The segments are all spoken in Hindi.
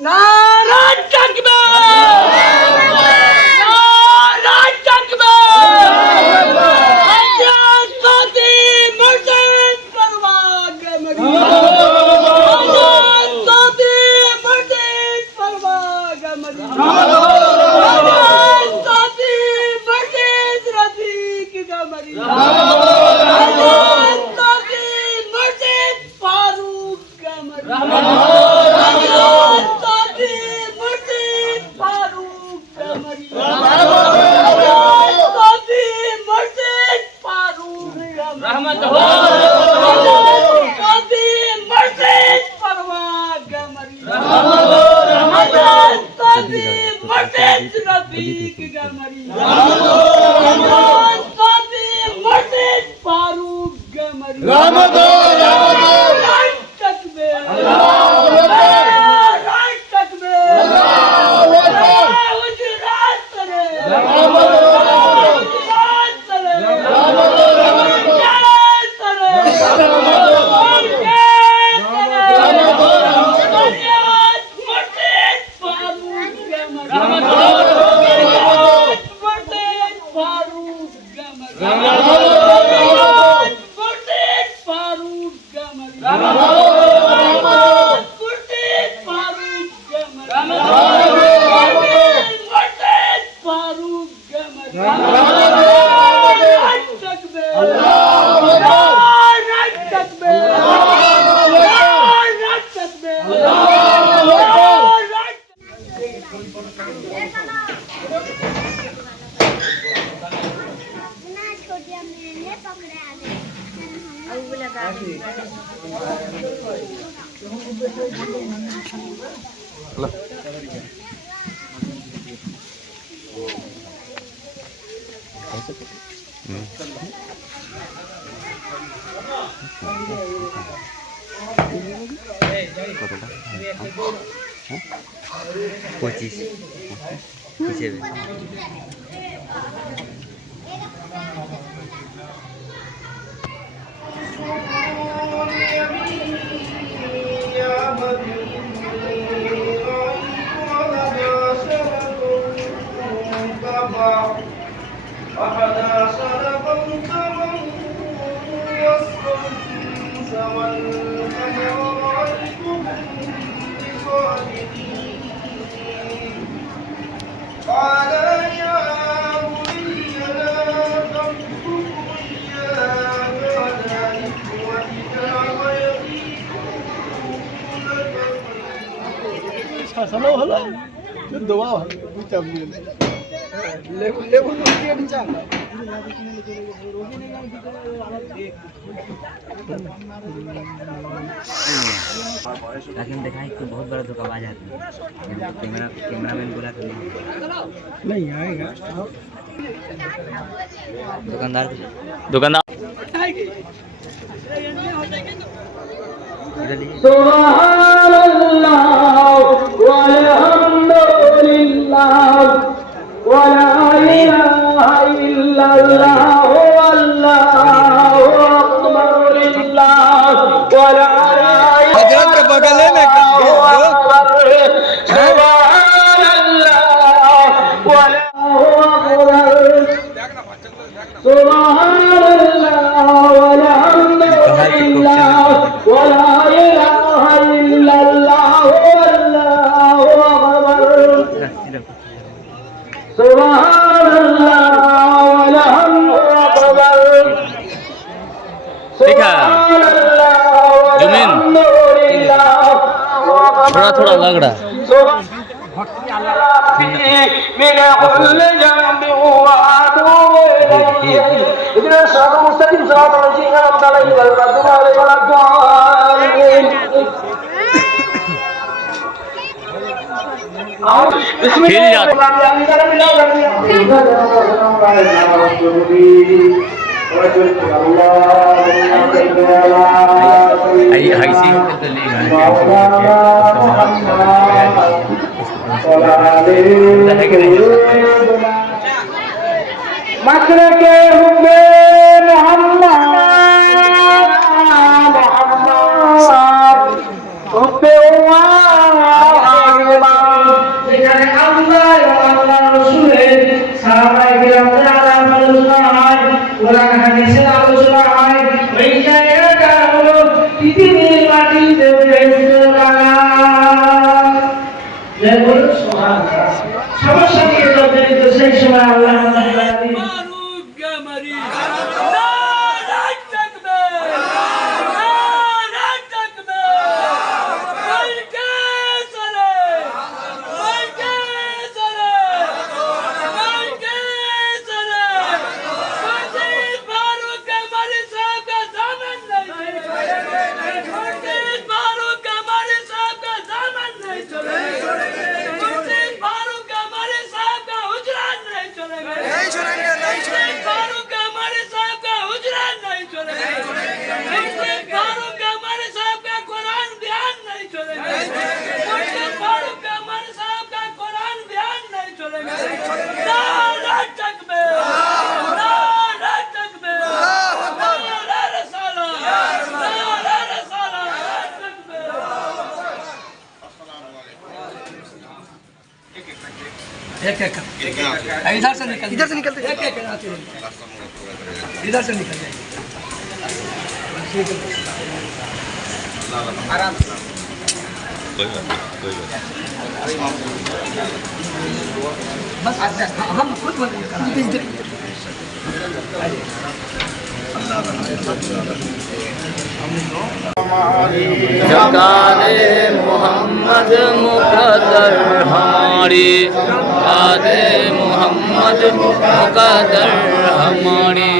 নারায়ণ থাকবে পঁচিশ হিসেবে শাসানো হলো দোয়া হলো বুঝতাম লেবু লেবু দিয়ে দিচ্ছেন लेकिन देखा है कि बहुत बड़ा धोखाबाज आदमी कैमरामैन बोला तो नहीं आएगा दुकानदार सुब्हानल्लाह वल्हम्दुलिल्लाह वला इलाहा इल्लल्लाह वल्लाहु अकबर लिल्लाह वला हजरत के बगल में सुब्हानल्लाह वल्लाहु अकबर सुब्हानल्लाह वल्हम्दुलिल्लाह वला इलाहा इल्लल्लाह वल्लाहु अकबर सुब्हानल्लाह वल्हम्दुलिल्लाह जमीन थोड़ा थोड़ा लग रहा मशरक़ हुक्मे मोहम्मद मोहम्मद हुक्मे बड़ा अल्लाह रब्बुल आलमीन फारूक के मरी नारा तकबीर नारा तकबीर मलके सरे मलके सरे मलके सरे मुर्शीद फारूक के मरी साहब का दामन नहीं मुर्शीद फारूक के मरी साहब का दामन नहीं छोड़ेंगे मुर्शीद फारूक के मरी साहब का हुजरा नहीं छोड़ेंगे मुर्शीद फारूक के मरी साहब का हुजरा नहीं छोड़ेंगे मुर्शीद फारूक के मरी साहब का कुरान बयान नहीं छोड़ेंगे मुर्शीद फारूक के मरी साहब का कुरान बयान नहीं छोड़ेंगे नारा तकबीर नारा तकबीर नारा रिसालत नारा रिसालत तकबीर एक एक इधर से निकलते एक एक इधर से निकल जाइए आराम से बस हम खुद बोलेंगे जकारे मोहम्मद मुकद्दर हमारी कादे मोहम्मद मुकद्दर हमारी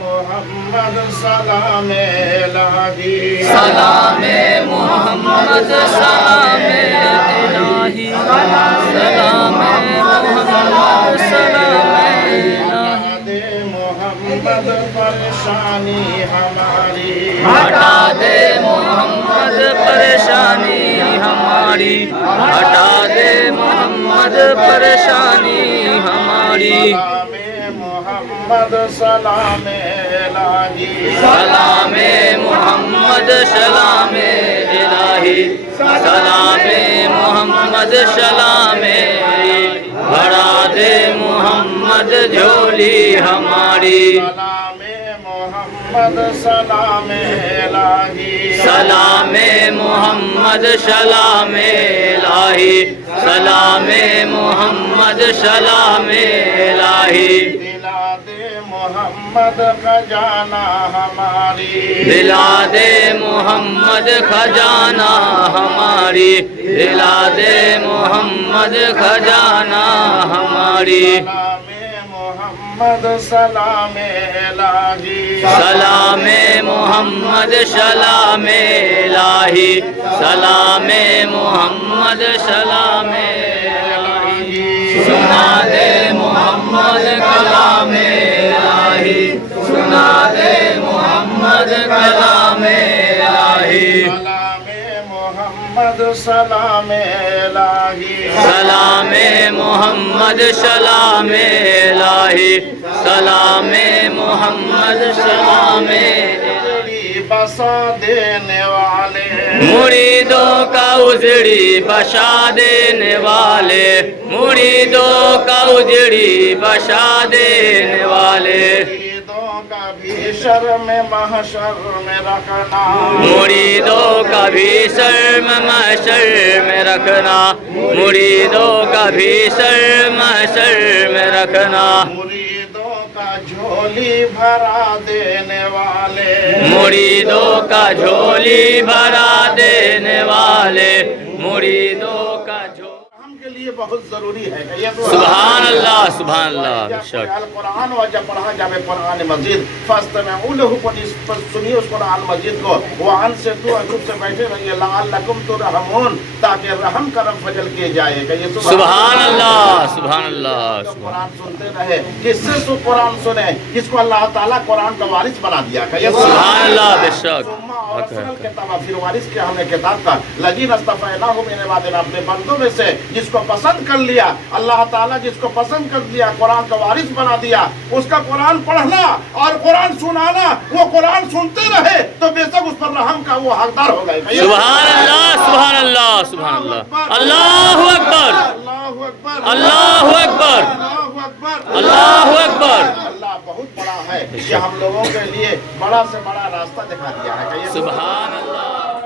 मोहम्मद सलामे लाही सलामे मोहम्मद सलामे इलाही सलामे मोहम्मद सलामे इलाही दे मोहम्मद परेशानी हमारी हटा दे मोहम्मद परेशानी हमारी हटा दे मोहम्मद परेशानी हमारी सलामे मोहम्मद सलामे लाही सलामे मोहम्मद सलामे इलाही सलामे मोहम्मद सलामे भरा दे मोहम्मद झोली हमारी सलामे मोहम्मद सलामे लाही सलामे मोहम्मद सलामे इलाही सलामे मोहम्मद सलामे इलाही दिला दे मोहम्मद खजाना हमारी दिला दे मोहम्मद खजाना हमारी दिला दे मोहम्मद खजाना हमारी सलामे मोहम्मद सलामे लाही सलामे मोहम्मद सलामे इलाही सलामे मोहम्मद सलामे इलाही सुना दे मोहम्मद कलामे इलाही सुना दे मोहम्मद कलामे इलाही सलामे मोहम्मद सलामे लाही सलामे मोहम्मद सलामे इलाही सलामे मोहम्मद सलामे तेरी बसा देने वाले मुरीदों का उजड़ी बशा देने वाले मुरीदों का उजड़ी बशा देने वाले मुरीदों का भी शर्म महशर में रखना मुरीदों का भी शर्म महशर में रखना मुरीदों का भी शर्म महशर में रखना मुरीदों का झोली भरा देने वाले मुरीदों का झोली भरा देने वाले मुरीदों का झोली हम के लिए बहुत जरूरी है ये तो सुभान अल्लाह बेशक अल कुरान और जब पढ़ा जावे कुरान मजीद फस्त में उलहु पर सुनिए उस कुरान मजीद को वाहन से तू चुप से बैठे रहिए लअल्लकुम तुरहमून ताकि रहम करम फजल किए जाएगा ये तो सुभान अल्लाह कुरान सुनते रहे किससे सो कुरान सुने किसको अल्लाह ताला कुरान का वारिस बना दिया ये सुभान अल्लाह बेशक किताब फिर वारिस के हमने किताब का लजीन अस्तफैना हो मेरे वादे अपने बंदों में से जिसको पसंद कर लिया अल्लाह ताला जिसको पसंद कर लिया कुरान का वारिस बना दिया उसका कुरान पढ़ना और कुरान सुनाना वो कुरान सुनते रहे तो बेशक उस पर रहम का वो हकदार हो गए सुभान अल्लाह अल्लाहु अकबर अल्लाहु अकबर अल्लाहु अकबर अल्लाह बहुत बड़ा है ये हम लोगों के लिए बड़ा से बड़ा रास्ता दिखा दिया है सुभान अल्लाह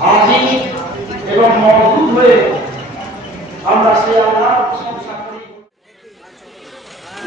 হাজির এবং মওজুদ হয়ে আমরা সেই আল্লাহর প্রশংসা করি।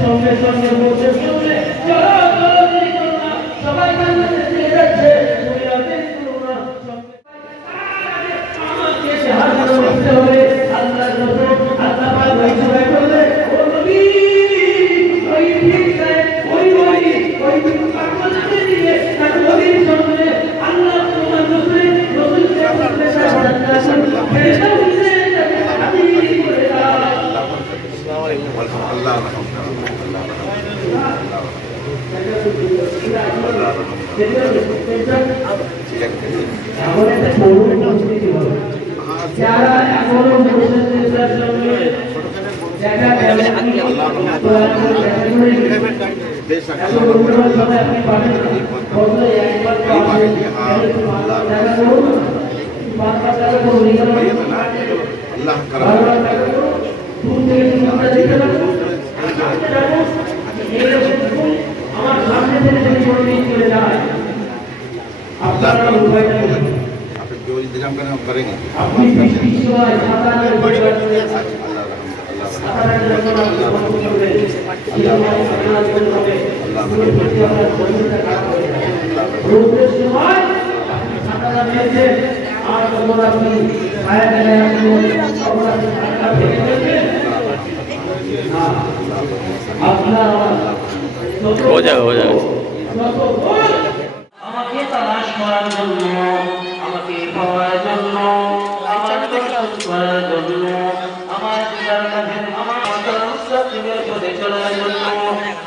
সঙ্গে সঙ্গে বলছে শুনলে সবাই কান্না দিয়ে যাচ্ছে যারা এখনো মুসলিমদের সঙ্গে দেখা গেলে আপনি পাবেন বদলে একবার পাবেন দেখা করুন বারবার দেখা করুন अल्लाह দূর থেকে চিন্তা দিতে পারবো আমার সামনে থেকে যদি চলে যায় আপনারা উপায়টা आप जो इंतजाम करें हम करेंगे अपनी विश्वास साधारण हो जाएगा আমাকে তালাশ করার জন্য আমাকে পাওয়ার জন্য আমার দর্শন করার জন্য আমার দিদার কাছে আমার অন্তরস্থলে চলে চলার জন্য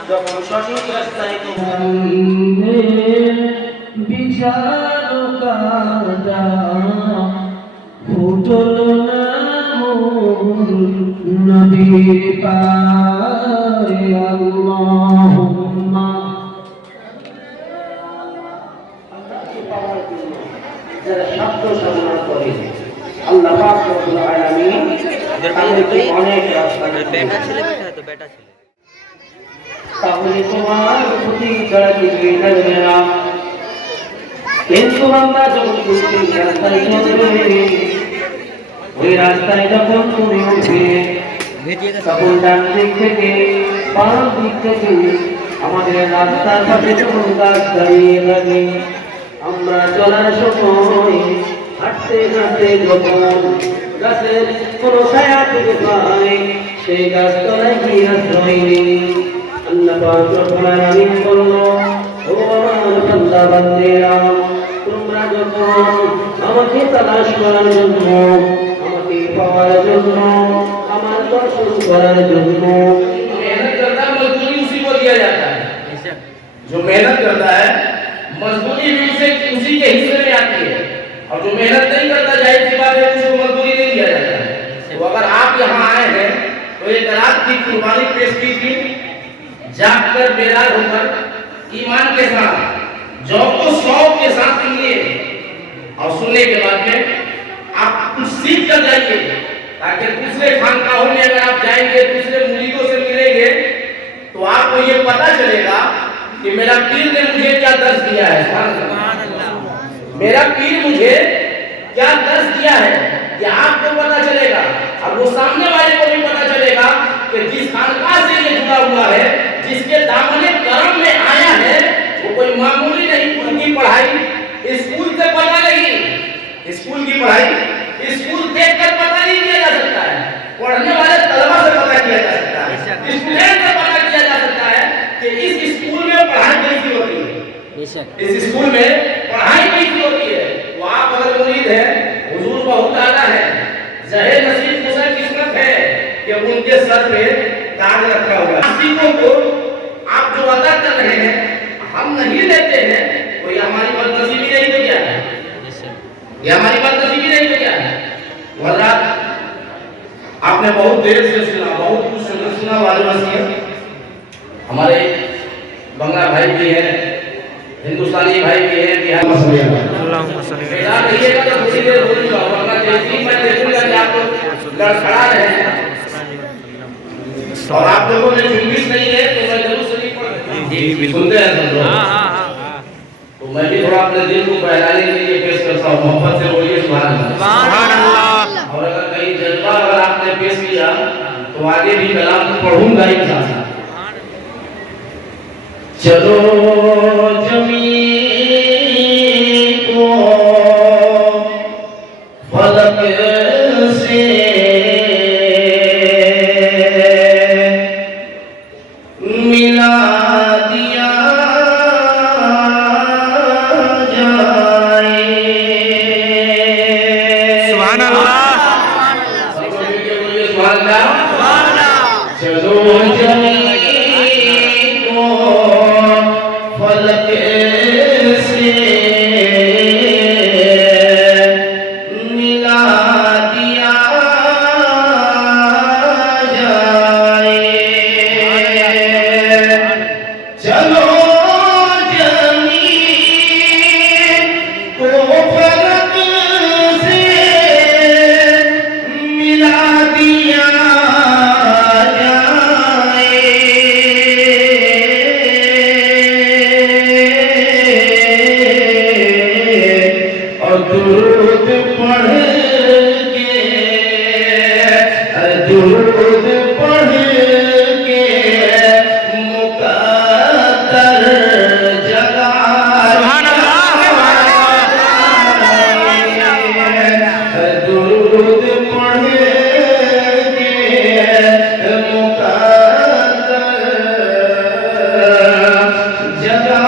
যখন সঠিক রাস্তায় বিচার কাদা ফুটল না নবীর পায়ে আল্লাহুম্মা যারা শব্দ সাধনা করে আল্লাহ পাক রব্বুল আলামিন তাদেরকে অনেক রাস্তা बेटा ছেলে बेटा तो बेटा ছেলে তাহলে তোমার প্রতি তারা কিছুই থাকবে না কিন্তু আমরা যখন তুমি রাস্তায় চলবে ওই রাস্তায় যখন তুমি উঠবে তখন ডান দিক থেকে বাম দিক থেকে আমাদের রাস্তার পাশে যখন গাছ দাঁড়িয়ে থাকে আমরা চলার সময় হাঁটতে হাঁটতে যখন গাছের কোনো ছায়া থেকে পাই সেই গাছতলায় কি আশ্রয় নেই আল্লাহ পাক রব্বুল আলামিন বলল ও আমার বান্দা বান্দেরা তোমরা যখন আমাকে তালাশ করার জন্য আমাকে পাওয়ার জন্য আমার দর্শন করার জন্য मेहनत करता है मजदूरी उसी को दिया जाता है जो मेहनत करता है मजदूरी भी उसी के हिस्से में आती है और जो मेहनत नहीं करता जाहिर सी बात है उसको मजदूरी नहीं दिया जाता है तो अगर आप यहाँ आए हैं तो एक रात की कुर्बानी पेश की थी जाग कर बेदार होकर ईमान के साथ जॉब को शौक के साथ सुनिए और सुनने के बाद में आप कुछ सीख कर जाइए ताकि दूसरे खानकाहों में अगर आप जाएंगे दूसरे मुरीदों से मिलेंगे तो आपको ये पता चलेगा कि मेरा पीर ने मुझे क्या दर्श दिया है मेरा पीर मुझे क्या दर्श दिया है ये आपको पता चलेगा और वो सामने वाले को भी पता चलेगा कि जिस खानकाह से ये जुड़ा हुआ है जिसके दामने करम में आया है वो कोई मामूली नहीं उनकी पढ़ाई स्कूल से पता नहीं स्कूल की पढ़ाई स्कूल देखकर पता नहीं किया जा सकता है पढ़ने वाले तलबा से पता किया जा सकता है स्टूडेंट से पता किया जा सकता है कि इस स्कूल में पढ़ाई कैसी होती है इस स्कूल में पढ़ाई कैसी होती है तो आप अगर मुरीद है हुजूर बहुत आला है जहे नसीब खुशा किस्मत है कि उनके सर पे ताज रखा हुआ है। नास्तिकों को आप जो अदा कर रहे हैं हम नहीं लेते हैं, तो ये हमारी बदनसीबी नहीं तो क्या है? ये हमारी बदनसीबी नहीं तो क्या है? वरना आपने बहुत देर से सुना, बहुत कुछ सुना वाली वसीयत। हमारे बंगला भाई भी हैं, हिंदुस्तानी भाई भी हैं, बिहार में सब बेटा कहिएगा तो थोड़ी देर बोलूंगा, वरना जैसे ही मैं देखूंगा कि आप लोग लड़खड़ा रहे हैं और आप लोगों ने इंग्लिश नहीं है तो मैं जरूर सुनी पड़ेगी। सुनते हैं सब लोग, तो मैं भी थोड़ा अपने दिल को बहलाने के लिए पेश करता हूँ। मोहब्बत से बोलिए सुभान अल्लाह। और अगर कहीं जज्बा अगर आपने पेश किया तो आगे भी कलाम पढ़ूंगा इंशाअल्लाह। चलो जमीन को फलक से मिला दिया जाए। सुभान अल्लाह। सुभान अल्लाह। चलो जमीन को फलक से मिला दिया जाए। चलो जमीन को फलक से मिला दिया दुरूद पढ़ के, दुरूद पढ़ के मुक़द्दर जगा दुरूद पढ़ के मुक़द्दर जगा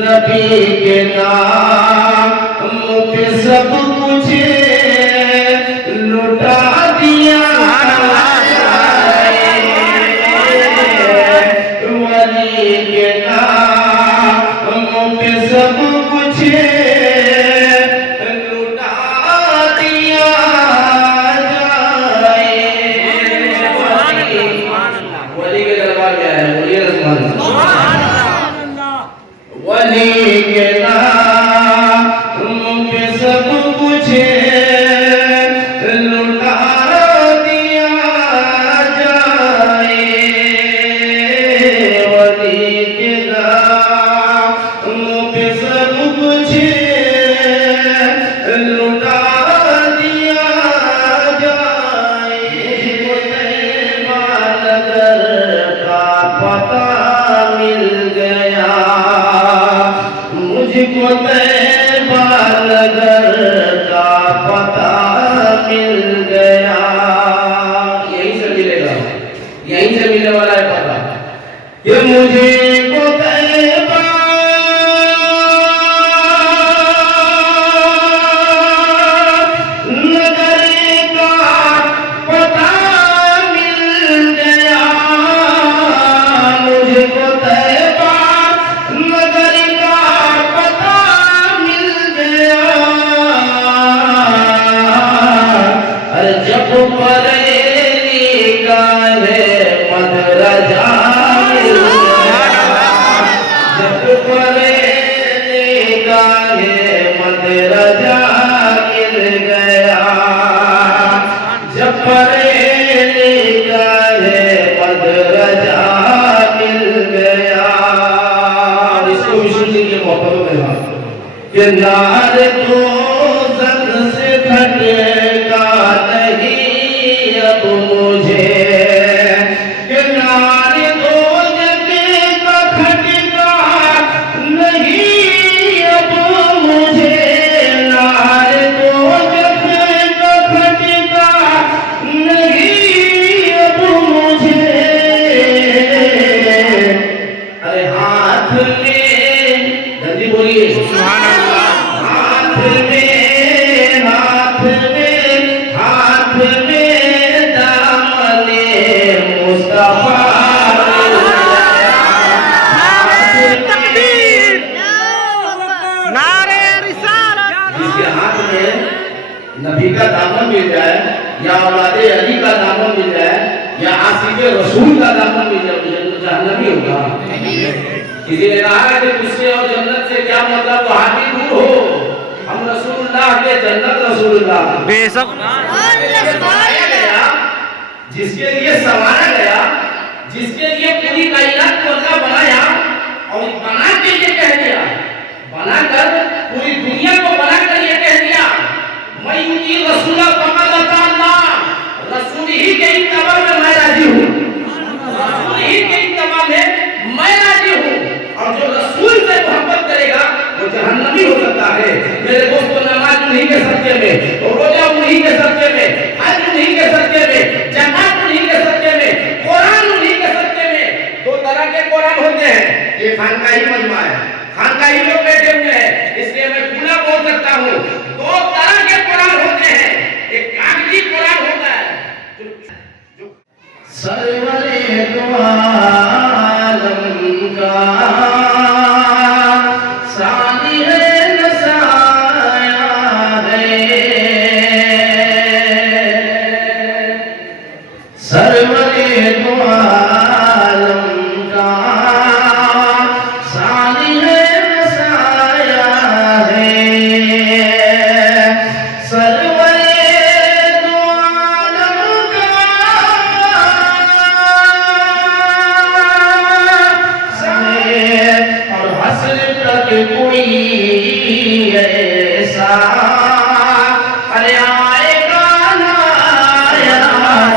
नबी के नाम पे सब कुछ लुटा दिया। वली के नाम पे सब कुछ लुटा दिया जाए। वली के दरबार में है, बोलिए वली के नाम पे सब कुछ लुटा दिया जाए। वली के नाम पे सब कुछ लुटा दिया जाए। नगर का पता मिल गया, मुझको तैबा नगर का पता मिल गया। यहीं से मिलेगा, यहीं से मिलने वाला है पता कि मुझे को तैबा नगर का पता मिल गया। मुझको तैबा नगर जब बरेली गाए मदरजा मिल गया। जब बरेली गाए मदरजा मिल गया। जब बरेली गाए मदरजा मिल गया। इसको भी सुन लीजिए मोहब्बत में कि नार तो जग से खटे दामने मुस्तफा जिसके हाथ में नबी का दामन मिल जाए या औलादे अली का दामन मिल जाए या आशिक रसूल का दामन मिल जाए मुझे तो जहन्नमी होगा। किसी ने कहा है कि तुझसे और जन्नत से क्या मतलब, वहां भी दूर हो, हम रसूलुल्लाह के जन्नत रसूलुल्लाह बेशक बनाया गया, जिसके लिए संवारा गया, जिसके लिए पूरी कायनात को अल्लाह बनाया और बना के ये कह दिया, बनाकर पूरी दुनिया को बनाकर ये कह दिया मैं उनकी रसूला फकत अल्लाह, रसूल ही के इत्तबा में मैं राजी हूँ, रसूल ही के इत्तबा में मैं राजी हूँ। और जो रसूल से मोहब्बत करेगा वो जहन्नमी हो सकता है। मेरे दोस्तों, नमाज उन्हीं के सदके में, रोजा उन्हीं के सदके में, हज उन्हीं के सदके में, ज़कात उन्हीं के सदके में, कुरान उन्हीं के सदके में। दो तरह के कुरान होते हैं, ये खानकाही मजमा है, खानकाही लोग बैठे हुए हैं, इसलिए मैं खुला बोल सकता हूँ। दो तरह के कुरान होते हैं, एक कागजी कुरान होता है जो सरवरे दो आलम का सानिए नसाया है, सरवरे दो आलम का सानिए नसाया है, सरवरे दो आलम का और हस्र तक कोई ऐसा अरे आएगा ना आया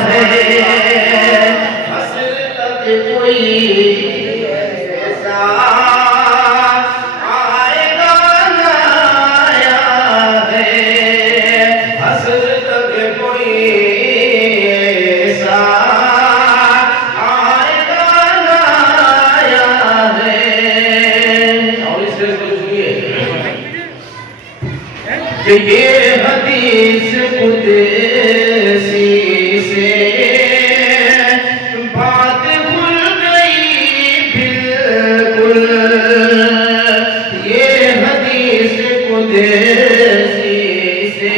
है, हस्र तक कोई ऐसा आएगा ना आया है, हस्र तक कोई ऐसा आएगा ना आया है। और इस शेर को सुनिए कि ये हदीस कुदसी से बात खुल गई बिल्कुल, ये हदीस कुदसी से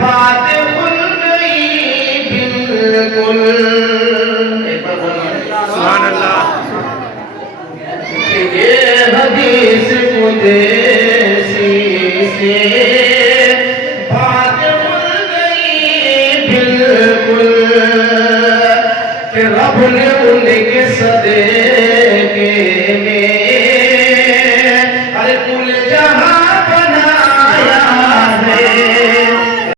बात खुल गई बिल्कुल। एक बार बोलिए सुभान अल्लाह। ये हदीस कुदसी से बात खुल गई बिल्कुल कि रब ने उनके सदके में